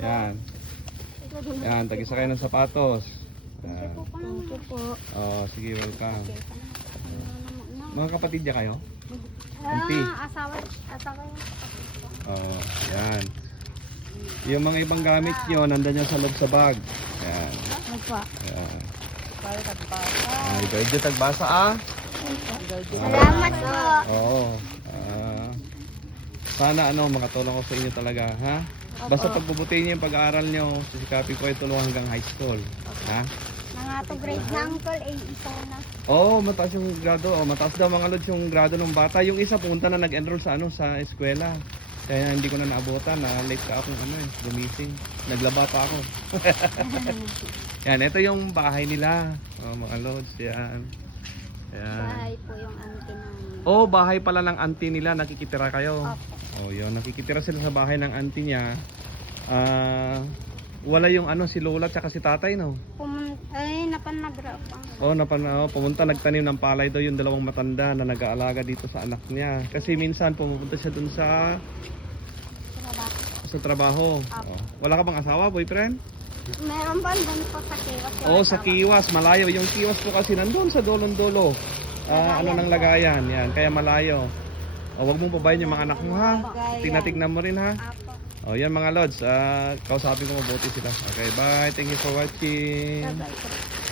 Yan. Yan, tag-isa kayo ng sapatos. Yan. Thank you po. Oh, sige, welcome. Mga kapatid niya kayo? Auntie. Asawa yung kapatid ko. Oh, yan. Yung mga ibang gamit nyo, nandan yan sa loob sa bag. Yan. Ano pa? Yan. Para tagbasa. Ay, medyo tagbasa ah. Salamat po. Oo. Sana ano, makatulong ko sa inyo talaga, ha? Basta pagbubutihin niyo yung pag-aaral nyo, sisikapin ko ito hanggang high school. Ha? Mga to grade na uncle, isa na. Oo, mataas yung grado. Oh, mataas daw mga lods yung grado ng bata. Yung isa pumunta na nag-enroll sa ano sa eskwela. Kaya hindi ko na naabutan, na late ka akong gumising. Naglaba pa ako. Yan, ito yung bahay nila. Oh, mga lods, yan. Yan. Bahay po yung auntie namin. Oh, bahay pala ng auntie nila, nakikitira kayo. Opo. Oh, yun, nakikitira sila sa bahay ng auntie niya. Wala yung ano si Lola at si tatay, no? Napanagrapang. Pumunta nagtanim ng palay daw yung dalawang matanda na nag-aalaga dito sa anak niya. Kasi minsan pumupunta siya dun sa trabaho. Oh. Wala ka bang asawa, boyfriend? Meron ba doon po sa Kiwas? Oo, sa Kiwas, malayo. Yung Kiwas po kasi nandun sa dolong-dolo. Ano ng lagayan, yan, kaya malayo. O, wag mong pabayin yung mga anak mo, ha? Tignan mo rin, ha? Apo. O, yan mga lods, kausapin ko mabuti sila. Okay, bye. Thank you for watching. Bye-bye.